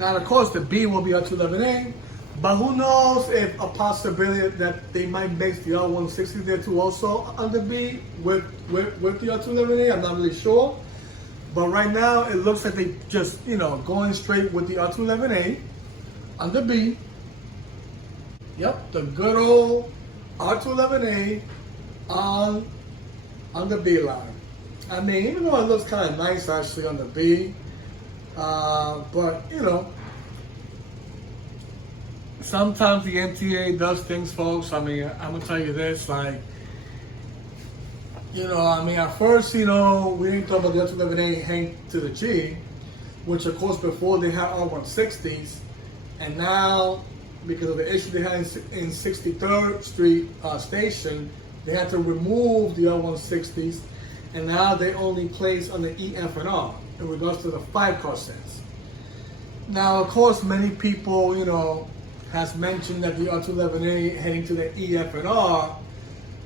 Now, of course, the B will be R211A, but who knows if a possibility that they might make the R160 there too also on the B with the R211A. I'm not really sure. But right now, it looks like they just, going straight with the R211A on the B. Yep, the good old R211A on the B line. I mean, even though it looks kind of nice actually on the B, but sometimes the NTA does things, folks. I mean, I'm gonna tell you this, like, at first, we didn't talk about the R211A hang to the G, which of course before they had R160s, and now because of the issue they had in 63rd Street station, they had to remove the R160s, and now they only place on the E, F, and R in regards to the 5-car sets. Now, of course, many people, has mentioned that the R211A heading to the E, F, and R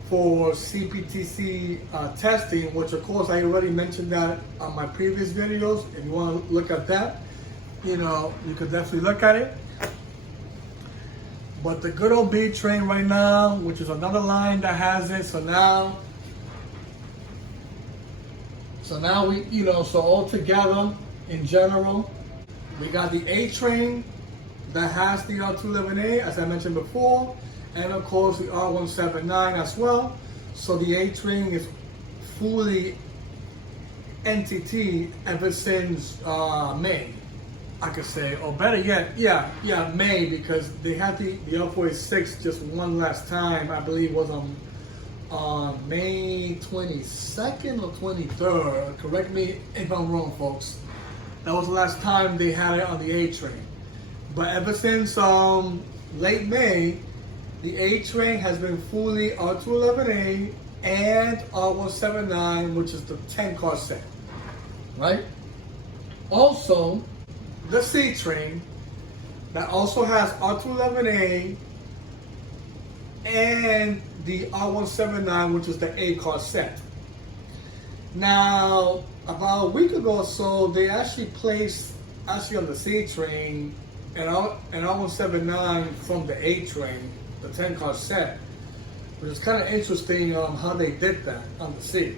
for CPTC testing, which of course I already mentioned that on my previous videos. If you want to look at that, you could definitely look at it. But the good old B train right now, which is another line that has it, so now we, so all together in general, we got the A train that has the R211A, as I mentioned before, and of course the R179 as well. So the A train is fully NTT ever since May, I could say, or better yet, May, because they had the R486 just one last time. I believe was on May 22nd or 23rd. Correct me if I'm wrong, folks. That was the last time they had it on the A train. But ever since late May, the A train has been fully R211A and R179, which is the 10-car set, right? Also, the C train that also has R211A and the R179, which is the 8-car set. Now, about a week ago or so, they actually placed on the C train and R179 from the A train, the 10-car set, which is kind of interesting how they did that on the C.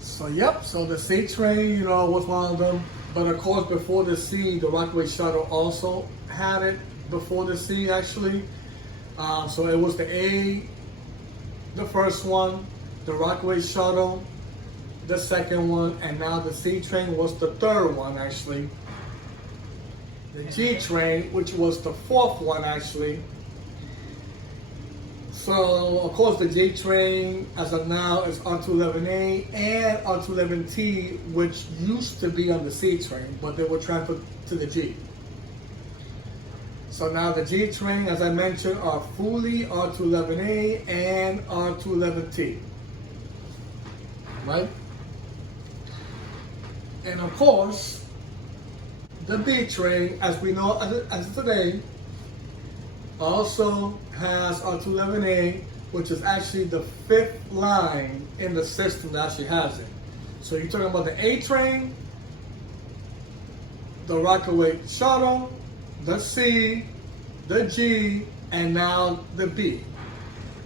So so the C train, was one of them. But of course, before the C, the Rockaway Shuttle also had it before the C actually. So it was the A, the first one, the Rockaway Shuttle, the second one, and now the C train was the third one actually. The G train, which was the fourth one actually. So of course the G train as of now is R211A and R211T, which used to be on the C train, but they were transferred to the G. So now the G train, as I mentioned, are fully R211A and R211T, right? And of course, the B train, as we know as of today, also has R211A, which is actually the 5th line in the system that actually has it. So you're talking about the A train, the Rockaway Shuttle, the C, the G, and now the B.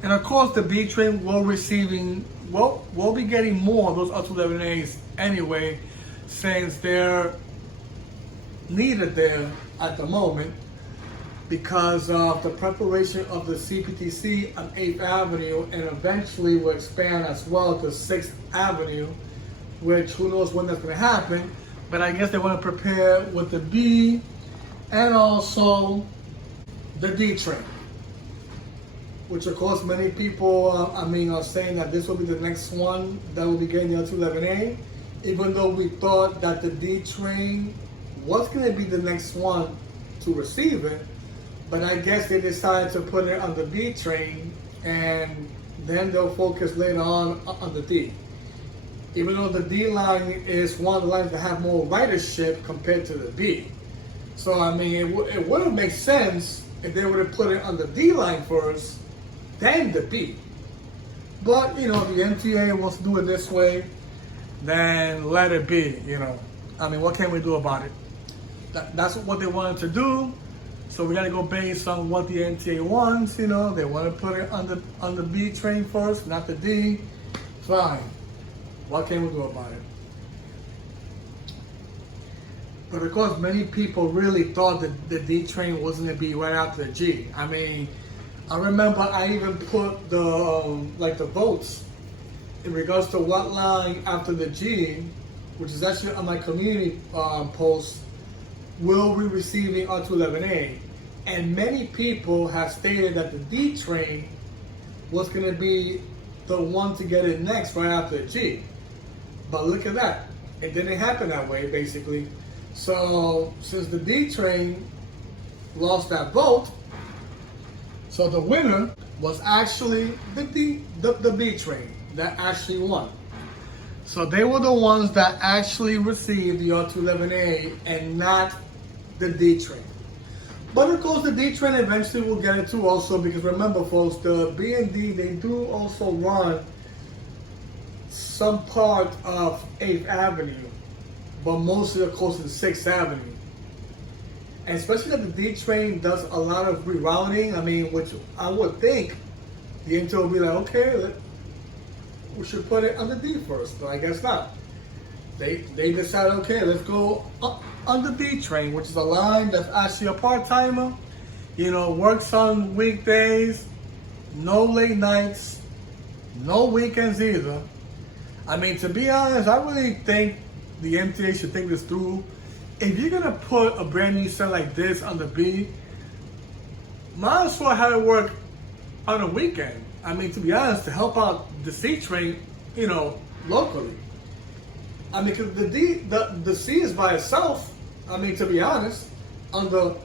And of course, the B train will be getting more of those R211As anyway, since they're needed there at the moment because of the preparation of the CPTC on 8th Avenue, and eventually will expand as well to 6th Avenue, which who knows when that's going to happen. But I guess they want to prepare with the B and also the D train, which of course many people are saying that this will be the next one that will be getting the R211A, even though we thought that the D train was going to be the next one to receive it. But I guess they decided to put it on the B train, and then they'll focus later on the D. Even though the D line is one of the lines that have more ridership compared to the B. So I mean, it would have made sense if they would have put it on the D line first, then the B. But the NTA wants to do it this way, then let it be. I mean, what can we do about it? That's what they wanted to do. So we got to go based on what the NTA wants. You know, they want to put it on the B train first, not the D. Fine. What can we do about it? But of course, many people really thought that the D train was going to be right after the G. I mean, I remember I even put the votes in regards to what line after the G, which is actually on my community post, will be receiving R211A. And many people have stated that the D train was going to be the one to get it next right after the G. But look at that. It didn't happen that way, basically. So since the D train lost that vote, so the winner was actually the B train that actually won. So they were the ones that actually received the R211A and not the D train. But of course the D train eventually will get it too also, because remember folks, the B and D, they do also run some part of 8th Avenue, but mostly of course is 6th Avenue. And especially that the D train does a lot of rerouting, I mean, which I would think the NTT will be like, okay, we should put it on the D first, but I guess not. They decided, okay, let's go on the D train, which is a line that's actually a part-timer, you know, works on weekdays, no late nights, no weekends either. I mean, to be honest, I really think the MTA should think this through. If you're gonna put a brand new set like this on the B, might as well have it work on a weekend. I mean, to be honest, to help out the C train, you know, locally. I mean, because the C is by itself. I mean, to be honest, on the,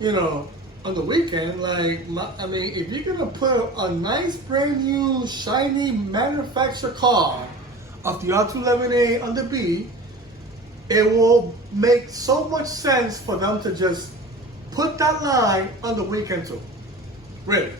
you know, on the weekend, like, I mean, if you're gonna put a nice brand new shiny manufactured car of the R211A on the B, it will make so much sense for them to just put that line on the weekend too. Really.